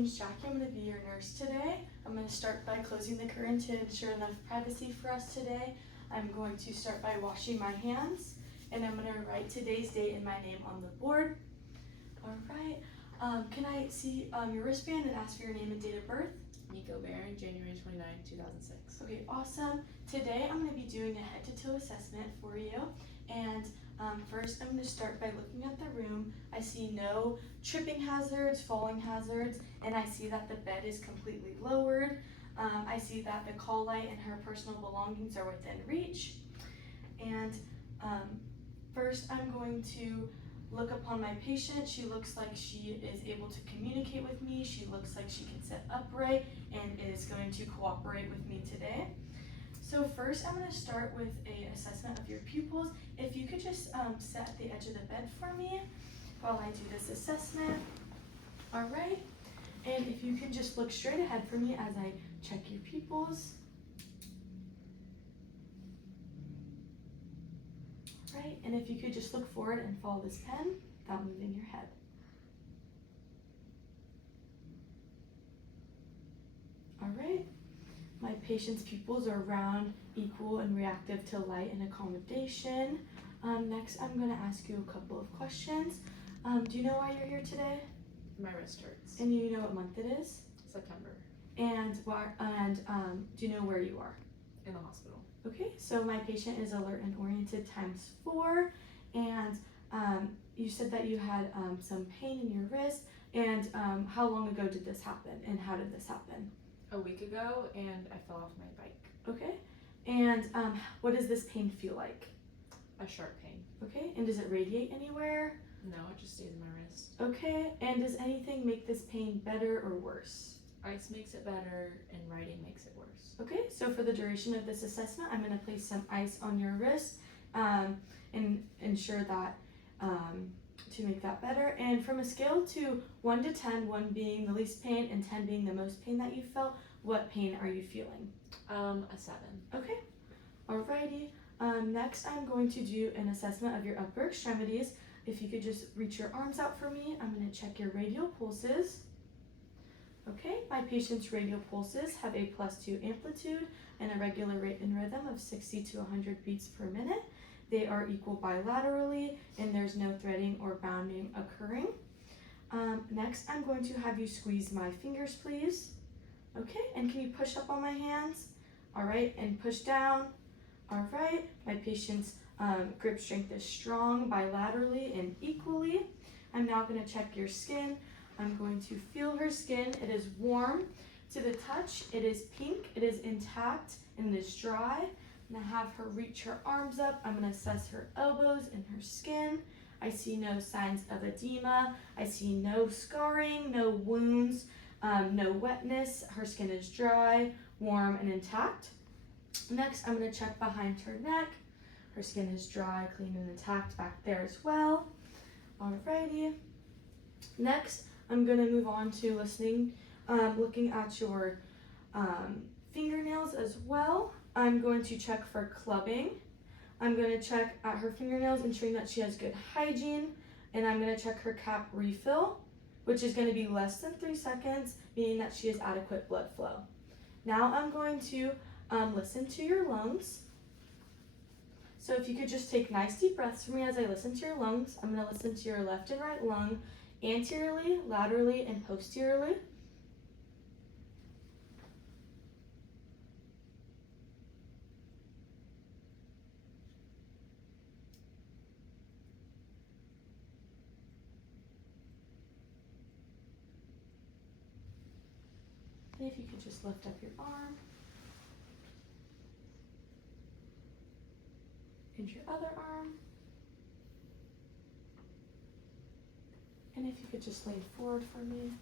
name's Jackie. I'm going to be your nurse today. I'm going to start by closing the curtain to ensure enough privacy for us today. I'm going to start by washing my hands, and I'm going to write today's date and my name on the board. All right. Can I see your wristband and ask for your name and date of birth? Nico Barron, January 29, 2006. Okay, awesome. Today I'm going to be doing a head-to-toe assessment for you. And first I'm going to start by looking at the room. I see no tripping hazards, falling hazards, and I see that the bed is completely lowered. I see that the call light and her personal belongings are within reach. And first I'm going to look upon my patient. She looks like she is able to communicate with me. She looks like she can sit upright and is going to cooperate with me today. So first I'm going to start with an assessment of your pupils. If you could just sit at the edge of the bed for me while I do this assessment. All right. And if you can just look straight ahead for me as I check your pupils. Right, and if you could just look forward and follow this pen without moving your head. All right, my patient's pupils are round, equal, and reactive to light and accommodation. Next, I'm going to ask you a couple of questions. Do you know why you're here today? My wrist hurts. And you know what month it is? September. And do you know where you are? In the hospital. Okay, so my patient is alert and oriented ×4, and you said that you had some pain in your wrist, and how long ago did this happen, and how did this happen? A week ago, and I fell off my bike. Okay, and what does this pain feel like? A sharp pain. Okay, and does it radiate anywhere? No, it just stays in my wrist. Okay, and does anything make this pain better or worse? Ice makes it better, and writing makes it worse. Okay, so for the duration of this assessment, I'm going to place some ice on your wrist and ensure that to make that better. And from a scale to 1 to 10, 1 being the least pain and 10 being the most pain that you felt, what pain are you feeling? A 7. Okay, alrighty. Next, I'm going to do an assessment of your upper extremities. If you could just reach your arms out for me, I'm going to check your radial pulses. Okay, my patient's radial pulses have a +2 amplitude and a regular rate and rhythm of 60 to 100 beats per minute. They are equal bilaterally, and there's no threading or bounding occurring. Next, I'm going to have you squeeze my fingers, please. Okay, and can you push up on my hands? All right, and push down. All right, my patient's grip strength is strong bilaterally and equally. I'm now going to check your skin. I'm going to feel her skin. It is warm to the touch. It is pink. It is intact and it is dry. I'm going to have her reach her arms up. I'm going to assess her elbows and her skin. I see no signs of edema. I see no scarring, no wounds, no wetness. Her skin is dry, warm, and intact. Next, I'm going to check behind her neck. Her skin is dry, clean, and intact back there as well. Alrighty. Next, I'm going to move on to looking at your fingernails as well. I'm going to check for clubbing. I'm going to check at her fingernails, ensuring that she has good hygiene. And I'm going to check her cap refill, which is going to be less than 3 seconds, meaning that she has adequate blood flow. Now I'm going to listen to your lungs. So if you could just take nice deep breaths for me as I listen to your lungs. I'm going to listen to your left and right lung, anteriorly, laterally, and posteriorly. And if you could just lift up your arm. And your other arm. And if you could just lean forward for me.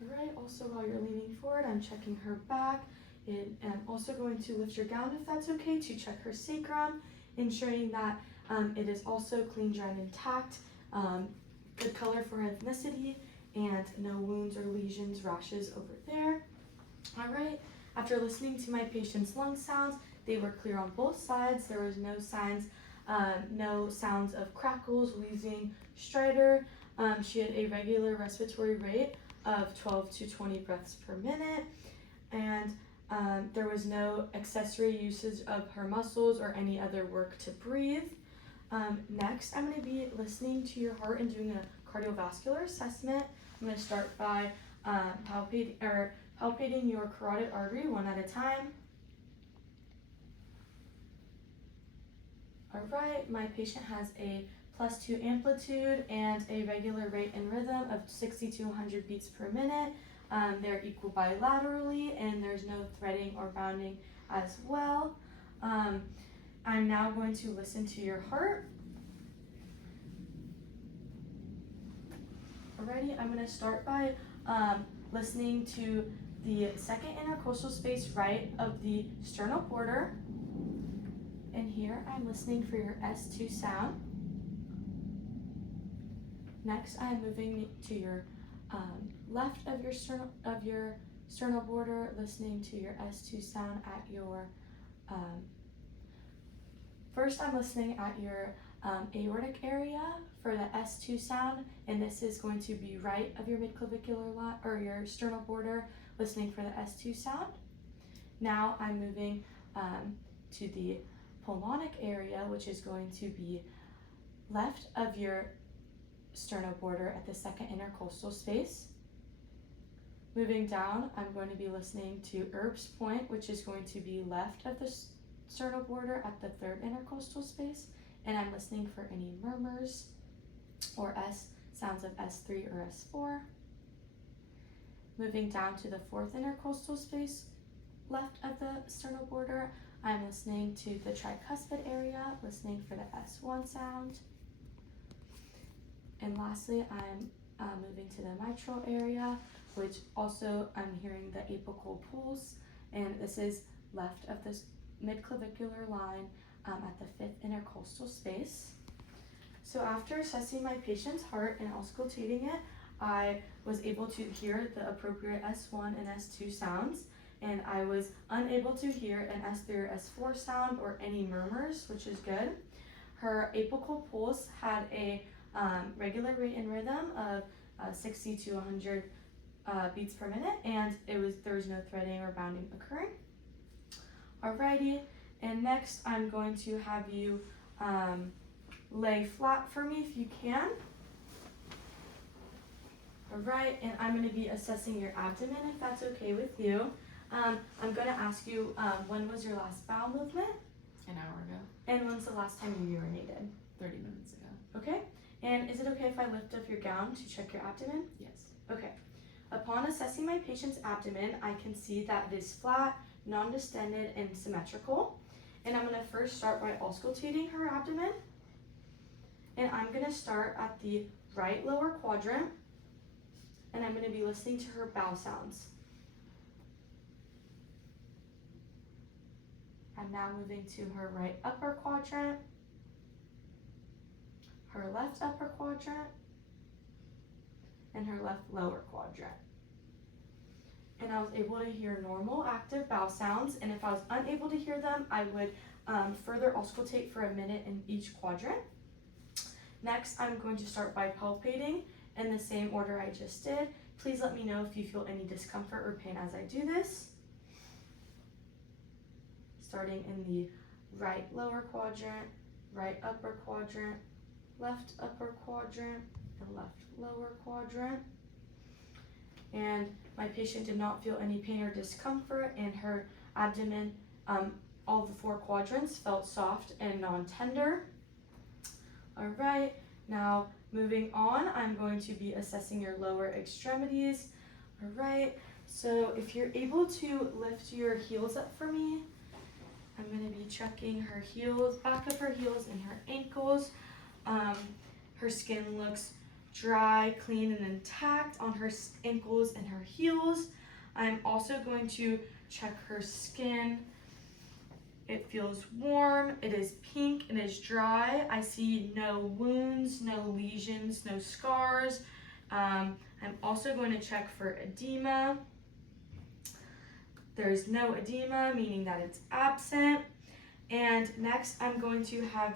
All right, also while you're leaning forward, I'm checking her back. And I'm also going to lift your gown if that's okay to check her sacrum, ensuring that it is also clean, dry, and intact, good color for her ethnicity, and no wounds or lesions, rashes over there. All right, after listening to my patient's lung sounds, they were clear on both sides. There was no sounds of crackles, wheezing, stridor. She had a regular respiratory rate of 12 to 20 breaths per minute, and there was no accessory usage of her muscles or any other work to breathe. Next, I'm going to be listening to your heart and doing a cardiovascular assessment. I'm going to start by palpating your carotid artery one at a time. All right, my patient has a +2 amplitude and a regular rate and rhythm of 60 to 100 beats per minute. They're equal bilaterally, and there's no threading or bounding as well. I'm now going to listen to your heart. Alrighty, I'm going to start by listening to the second intercostal space right of the sternal border. And here I'm listening for your S2 sound. Next, I'm moving to your left of your sternal border, listening to your S2 sound at your first I'm listening at your aortic area for the S2 sound, and this is going to be right of your midclavicular line or your sternal border, listening for the S2 sound. Now I'm moving to the pulmonic area, which is going to be left of your sternal border at the second intercostal space. Moving down, I'm going to be listening to Erb's point, which is going to be left of the sternal border at the third intercostal space, and I'm listening for any murmurs or sounds of S3 or S4. Moving down to the fourth intercostal space, left of the sternal border, I'm listening to the tricuspid area, listening for the S1 sound. And lastly, I'm moving to the mitral area, which also I'm hearing the apical pulse, and this is left of this midclavicular line at the fifth intercostal space. So after assessing my patient's heart and auscultating it, I was able to hear the appropriate S1 and S2 sounds, and I was unable to hear an S3 or S4 sound or any murmurs, which is good. Her apical pulse had a regular rate and rhythm of 60 to 100 beats per minute, and there was no threading or bounding occurring. Alrighty, and next I'm going to have you lay flat for me if you can. Alright, and I'm going to be assessing your abdomen if that's okay with you. I'm going to ask you, when was your last bowel movement? An hour ago. And when's the last time you urinated? 30 minutes ago. Okay, and is it okay if I lift up your gown to check your abdomen? Yes. Okay. Upon assessing my patient's abdomen, I can see that it is flat, non-distended, and symmetrical. And I'm going to first start by auscultating her abdomen. And I'm going to start at the right lower quadrant, and I'm going to be listening to her bowel sounds. I'm now moving to her right upper quadrant, her left upper quadrant, and her left lower quadrant. And I was able to hear normal active bowel sounds, and if I was unable to hear them, I would further auscultate for a minute in each quadrant. Next, I'm going to start by palpating in the same order I just did. Please let me know if you feel any discomfort or pain as I do this. Starting in the right lower quadrant, right upper quadrant, left upper quadrant, and left lower quadrant. And my patient did not feel any pain or discomfort, and her abdomen, all the four quadrants felt soft and non-tender. All right, now moving on, I'm going to be assessing your lower extremities. All right, so if you're able to lift your heels up for me, I'm going to be checking her heels, back of her heels and her ankles. Her skin looks dry, clean, and intact on her ankles and her heels. I'm also going to check her skin. It feels warm, it is pink, it is dry. I see no wounds, no lesions, no scars. I'm also going to check for edema. There's no edema, meaning that it's absent. And next, I'm going to have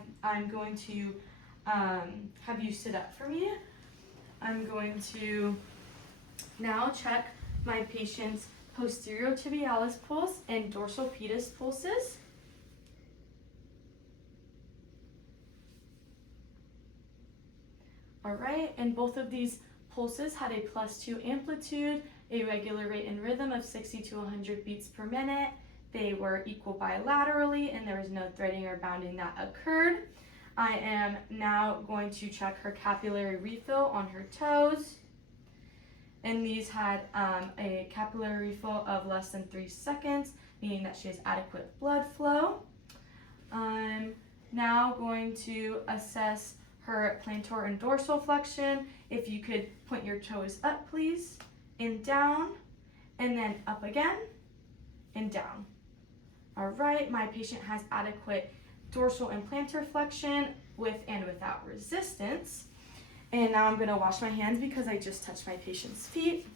you sit up for me. I'm going to now check my patient's posterior tibialis pulse and dorsal pedis pulses. All right, and both of these pulses had a +2 amplitude, a regular rate and rhythm of 60 to 100 beats per minute. They were equal bilaterally, and there was no threading or bounding that occurred. I am now going to check her capillary refill on her toes. And these had a capillary refill of less than 3 seconds, meaning that she has adequate blood flow. I'm now going to assess her plantar and dorsal flexion. If you could point your toes up, please, and down, and then up again, and down. All right, my patient has adequate dorsal and plantar flexion with and without resistance. And now I'm gonna wash my hands because I just touched my patient's feet.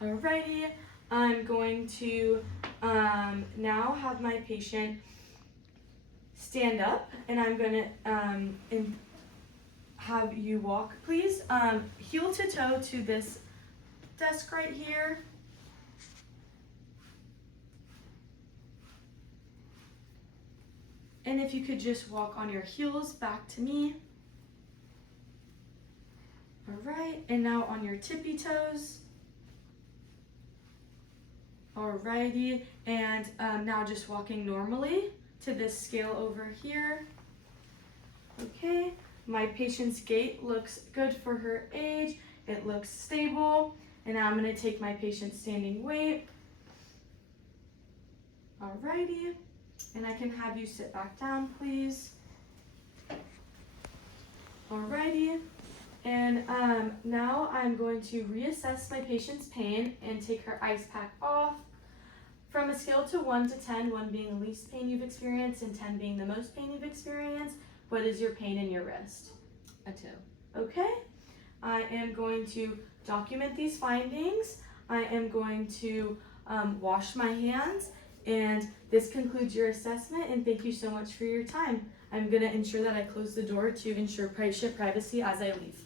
Alrighty, I'm going to now have my patient stand up, and I'm gonna have you walk, please, heel to toe to this desk right here. And if you could just walk on your heels back to me. All right, and now on your tippy toes. Alrighty, and now just walking normally to this scale over here. Okay, my patient's gait looks good for her age. It looks stable. And now I'm gonna take my patient's standing weight. Alrighty, and I can have you sit back down, please. Alrighty. And now I'm going to reassess my patient's pain and take her ice pack off. From a scale to 1 to 10, 1 being the least pain you've experienced and 10 being the most pain you've experienced, what is your pain in your wrist? A 2. Okay. I am going to document these findings. I am going to wash my hands, and this concludes your assessment, and thank you so much for your time. I'm going to ensure that I close the door to ensure patient privacy as I leave.